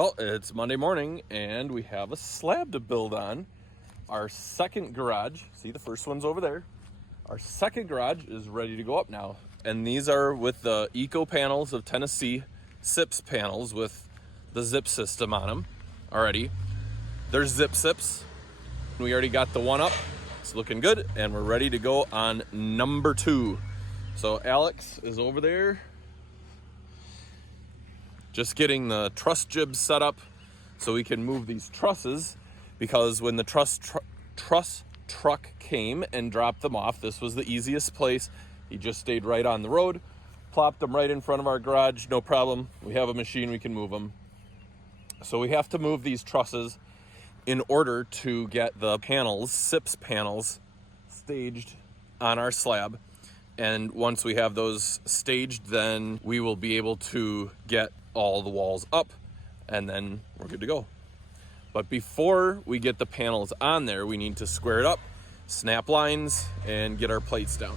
Well, it's Monday morning and we have a slab to build on. Our second garage, see the first one's over there. Our second garage is ready to go up now. And these are with the Eco panels of Tennessee, SIPS panels with the zip system on them already. They're zip sips. We already got the one up. It's looking good and we're ready to go on number 2. So Alex is over there just getting the truss jibs set up so we can move these trusses, because when the truss truck came and dropped them off, this was the easiest place. He just stayed right on the road, plopped them right in front of our garage, no problem. We have a machine, we can move them. So we have to move these trusses in order to get the panels, SIPS panels, staged on our slab. And once we have those staged, then we will be able to get all the walls up and then we're good to go. But before we get the panels on there, we need to square it up, snap lines, and get our plates down.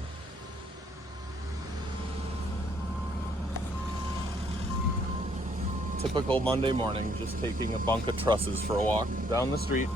Typical Monday morning, just taking a bunk of trusses for a walk down the street.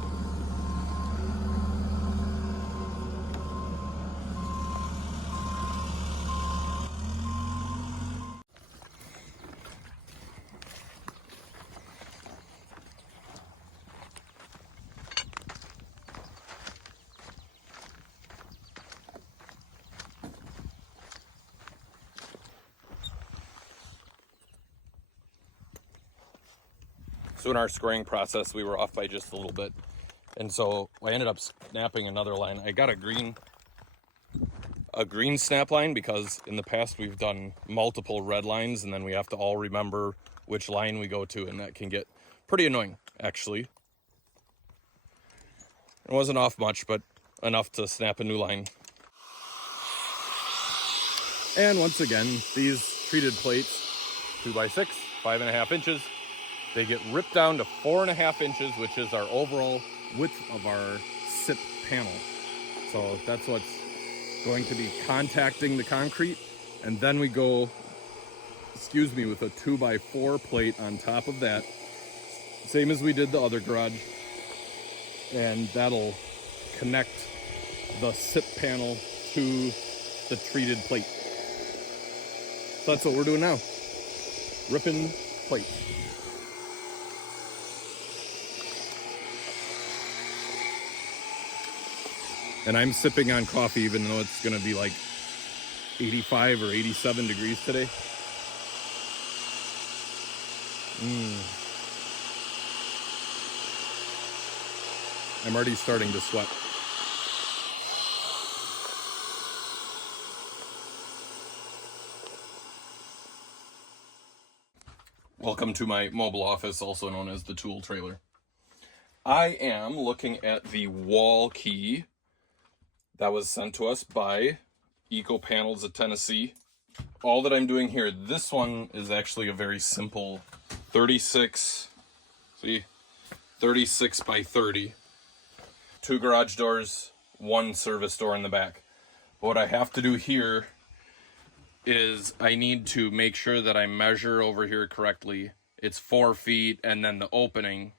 So in our squaring process, we were off by just a little bit. And so I ended up snapping another line. I got a green snap line because in the past we've done multiple red lines and then we have to all remember which line we go to, and that can get pretty annoying, actually. It wasn't off much, but enough to snap a new line. And once again, these treated plates, 2x6, 5.5 inches, they get ripped down to 4.5 inches, which is our overall width of our SIP panel. So that's what's going to be contacting the concrete. And then we go, with a 2x4 plate on top of that, same as we did the other garage. And that'll connect the SIP panel to the treated plate. So that's what we're doing now, ripping plates. And I'm sipping on coffee even though it's gonna be like 85 or 87 degrees today. I'm already starting to sweat. Welcome to my mobile office, also known as the tool trailer. I am looking at the wall key that was sent to us by Eco Panels of Tennessee. All that I'm doing here, this one is actually a very simple 36 by 30. 2 garage doors, 1 service door in the back. But what I have to do here is I need to make sure that I measure over here correctly. It's 4 feet, and then the opening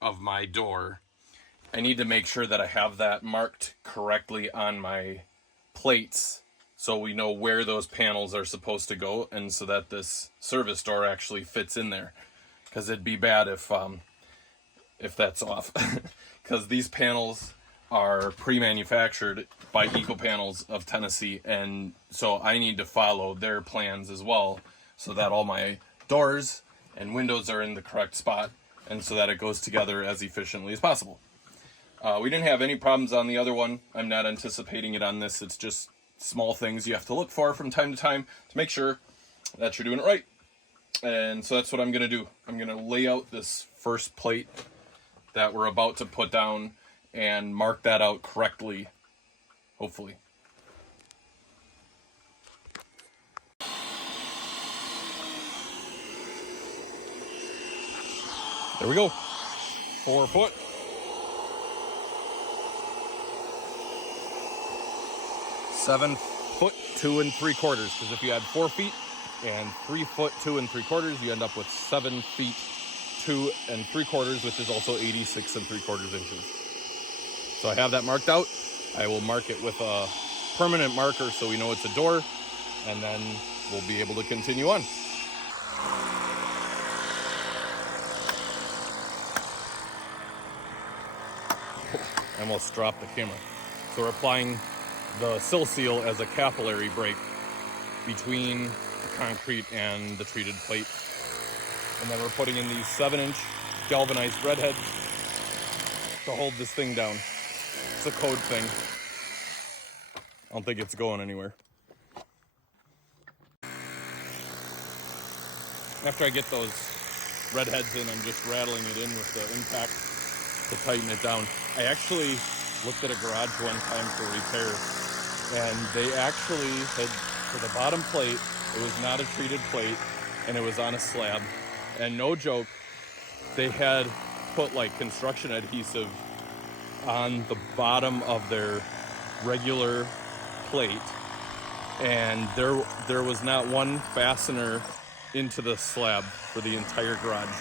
of my door, I need to make sure that I have that marked correctly on my plates so we know where those panels are supposed to go, and so that this service door actually fits in there. Because it'd be bad if that's off. Because these panels are pre-manufactured by Eco Panels of Tennessee, and so I need to follow their plans as well so that all my doors and windows are in the correct spot, and so that it goes together as efficiently as possible. We didn't have any problems on the other one. I'm not anticipating it on this. It's just small things you have to look for from time to time to make sure that you're doing it right. And so that's what I'm going to do. I'm going to lay out this first plate that we're about to put down and mark that out correctly, hopefully. There we go. 4 foot. 7 foot 2 3/4, because if you had 4 feet, and 3 foot 2 3/4, you end up with 7 feet 2 3/4, which is also 86 3/4 inches. So I have that marked out. I will mark it with a permanent marker so we know it's a door, and then we'll be able to continue on. I almost dropped the camera. So we're applying the sill seal as a capillary break between the concrete and the treated plate. And then we're putting in these 7-inch galvanized redheads to hold this thing down. It's a code thing. I don't think it's going anywhere. After I get those redheads in, I'm just rattling it in with the impact to tighten it down. I actually looked at a garage one time for repair, and they actually had, for the bottom plate, it was not a treated plate, and it was on a slab. And no joke, they had put like construction adhesive on the bottom of their regular plate, and there was not one fastener into the slab for the entire garage.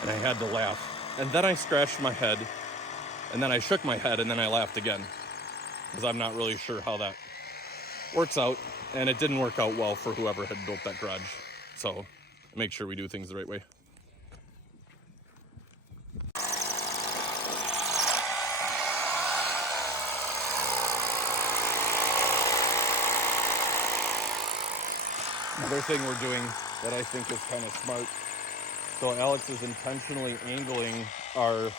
And I had to laugh. And then I scratched my head, and then I shook my head, and then I laughed again, because I'm not really sure how that works out, and it didn't work out well for whoever had built that garage. So make sure we do things the right way. Another thing we're doing that I think is kind of smart. So Alex is intentionally angling our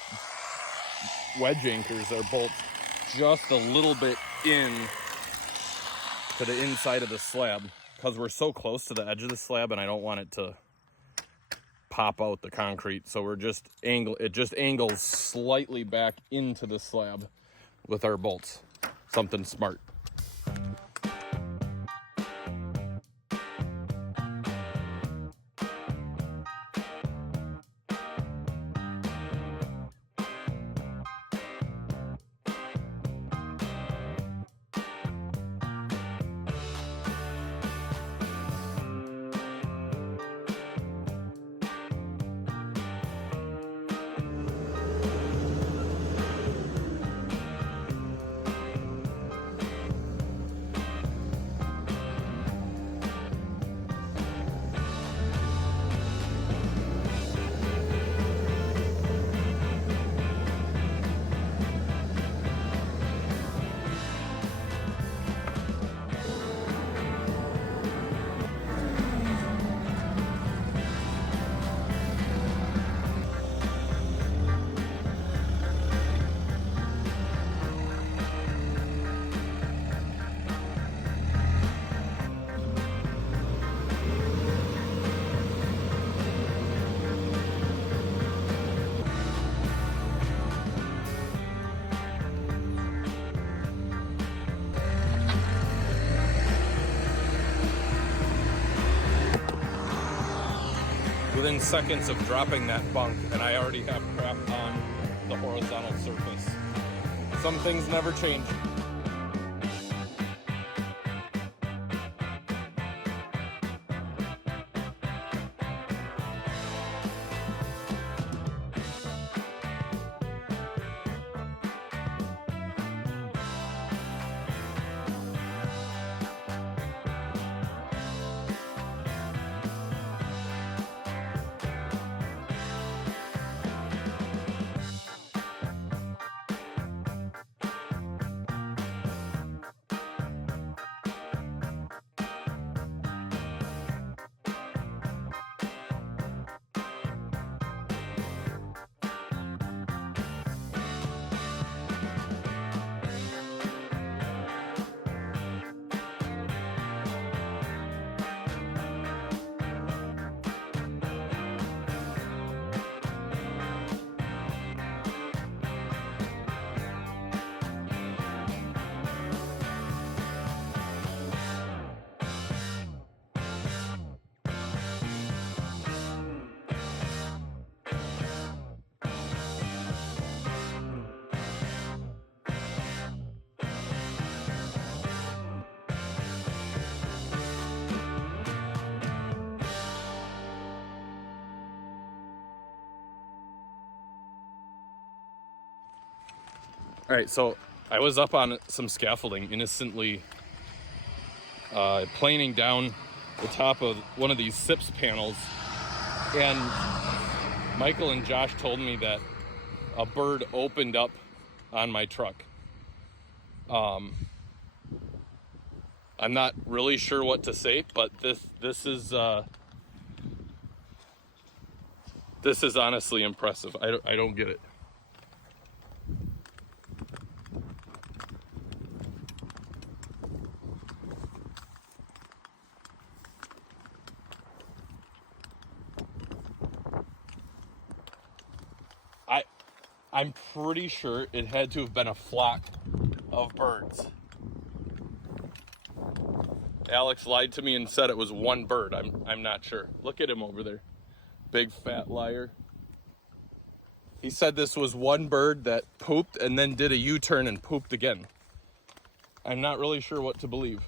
wedge anchors, our bolts, just a little bit in to the inside of the slab, because we're so close to the edge of the slab and I don't want it to pop out the concrete. So it just angles slightly back into the slab with our bolts. Something smart. Within seconds of dropping that bunk, and I already have crap on the horizontal surface. Some things never change. All right, so I was up on some scaffolding, innocently planing down the top of one of these SIPS panels, and Michael and Josh told me that a bird opened up on my truck. I'm not really sure what to say, but this is honestly impressive. I don't get it. I'm pretty sure it had to have been a flock of birds. Alex lied to me and said it was one bird. I'm not sure. Look at him over there. Big fat liar. He said this was one bird that pooped and then did a U-turn and pooped again. I'm not really sure what to believe.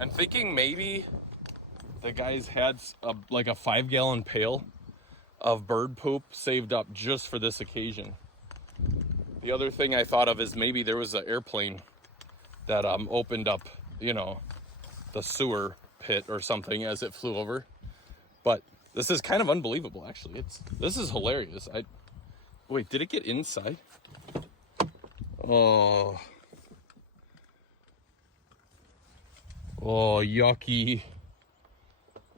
I'm thinking maybe the guys had like a 5-gallon pail of bird poop saved up just for this occasion. The other thing I thought of is maybe there was an airplane that opened up, you know, the sewer pit or something as it flew over. But this is kind of unbelievable, actually. This is hilarious. Wait, did it get inside? Oh, yucky.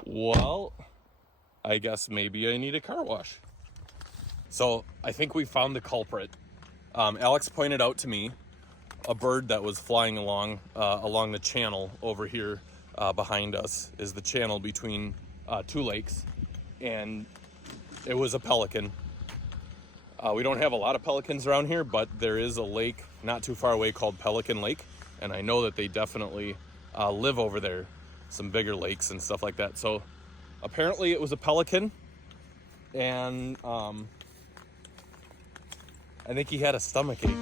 Well, I guess maybe I need a car wash. So I think we found the culprit. Alex pointed out to me a bird that was flying along the channel over here behind us is the channel between two lakes, and it was a pelican. We don't have a lot of pelicans around here, but there is a lake not too far away called Pelican Lake, and I know that they definitely live over there, some bigger lakes and stuff like that. So apparently it was a pelican, and I think he had a stomachache.